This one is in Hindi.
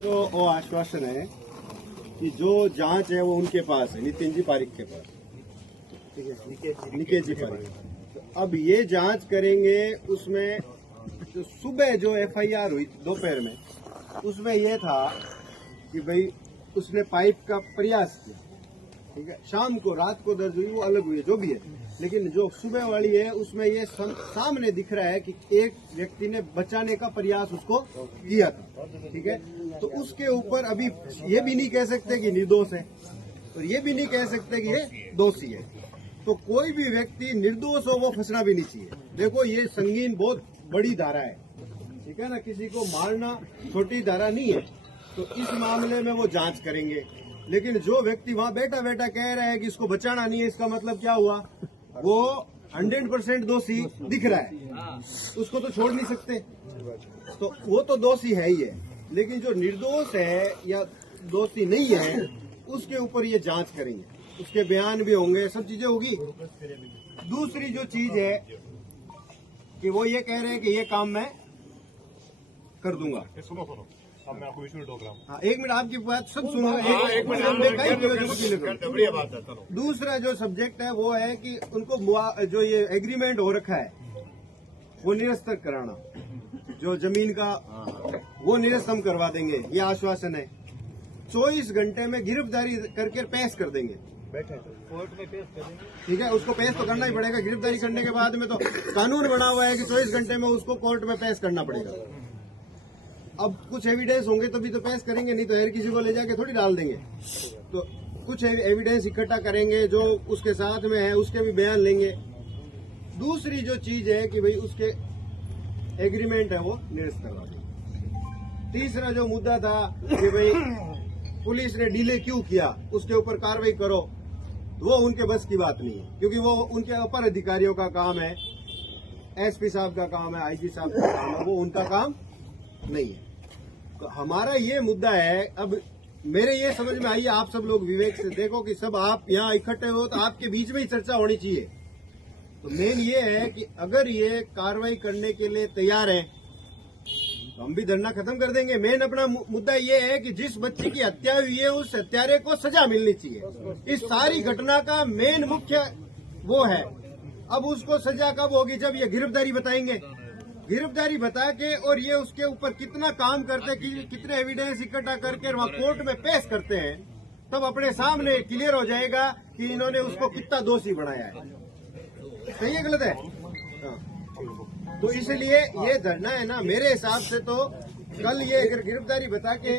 तो वो आश्वासन है कि जो जांच है वो उनके पास है, नितिन जी पारिक के पास, ठीक है, निकेश जी पारिक। तो अब ये जांच करेंगे, उसमें जो सुबह जो एफआईआर हुई दोपहर में, उसमें ये था कि भाई उसने पाइप का प्रयास किया, ठीक है। शाम को रात को दर्ज हुई वो अलग हुई है, जो भी है, लेकिन जो सुबह वाली है उसमें ये सामने दिख रहा है कि एक व्यक्ति ने बचाने का प्रयास उसको किया था, ठीक है। तो उसके ऊपर अभी ये भी नहीं कह सकते कि निर्दोष है और ये भी नहीं कह सकते कि ये दोषी है। तो कोई भी व्यक्ति निर्दोष हो वो फंसना भी नहीं चाहिए। देखो ये संगीन बहुत बड़ी धारा है, ठीक है ना, किसी को मारना छोटी धारा नहीं है। तो इस मामले में वो जांच करेंगे, लेकिन जो व्यक्ति वहां बैठा बैठा कह रहा है कि इसको बचाना नहीं है, इसका मतलब क्या हुआ, वो 100% दोषी दिख रहा है, उसको तो छोड़ नहीं सकते, तो वो तो दोषी है ही है। लेकिन जो निर्दोष है या दोषी नहीं है उसके ऊपर ये जांच करेंगे, उसके बयान भी होंगे, सब चीजें होगी। दूसरी जो चीज है कि वो ये कह रहे हैं कि ये काम मैं कर दूंगा। सुनो अब मैं आपको विषय टोक रहा हूँ। हाँ, एक मिनट आपकी बात सब सुनो। एक मिनट। दूसरा जो सब्जेक्ट है वो है कि उनको जो ये एग्रीमेंट हो रखा है वो निरस्त कराना, जो जमीन का वो निरस्त हम करवा देंगे, ये आश्वासन है। 24 घंटे में गिरफ्तारी करके पेश कर देंगे, कोर्ट में पेश करेंगे, ठीक है। उसको पेश तो करना ही पड़ेगा, गिरफ्तारी करने के बाद में तो कानून बना हुआ है कि 24 घंटे में उसको कोर्ट में पेश करना पड़ेगा। अब कुछ एविडेंस होंगे तो भी तो पेश करेंगे, नहीं तो हर किसी को ले जाके थोड़ी डाल देंगे। तो कुछ एविडेंस इकट्ठा करेंगे, जो उसके साथ में है उसके भी बयान लेंगे। दूसरी जो चीज है कि भाई उसके एग्रीमेंट है वो निरस्त करवा देंगे। तीसरा जो मुद्दा था कि भाई पुलिस ने डिले क्यों किया, उसके ऊपर कार्रवाई करो, वो उनके बस की बात नहीं है, क्योंकि वो उनके अपर अधिकारियों का काम है, एसपी साहब का काम है, आईजी साहब का काम है, वो उनका काम नहीं है। तो हमारा ये मुद्दा है। अब मेरे ये समझ में आई, आप सब लोग विवेक से देखो कि सब आप यहाँ इकट्ठे हो तो आपके बीच में ही चर्चा होनी चाहिए। तो मेन ये है कि अगर ये कार्रवाई करने के लिए तैयार है तो हम भी धरना खत्म कर देंगे। मेन अपना मुद्दा ये है कि जिस बच्ची की हत्या हुई है उस हत्यारे को सजा मिलनी चाहिए। इस सारी घटना का मेन मुख्य वो है। अब उसको सजा कब होगी, जब ये गिरफ्तारी बताएंगे, गिरफ्तारी बता के और ये उसके ऊपर कितना काम करते, कितने एविडेंस इकट्ठा करके वहाँ कोर्ट में पेश करते हैं, तब अपने सामने क्लियर हो जाएगा कि इन्होंने उसको कितना दोषी बनाया है। सही है गलत है? हाँ। तो इसलिए ये धरना है ना, मेरे हिसाब से तो कल ये अगर गिरफ्तारी बता के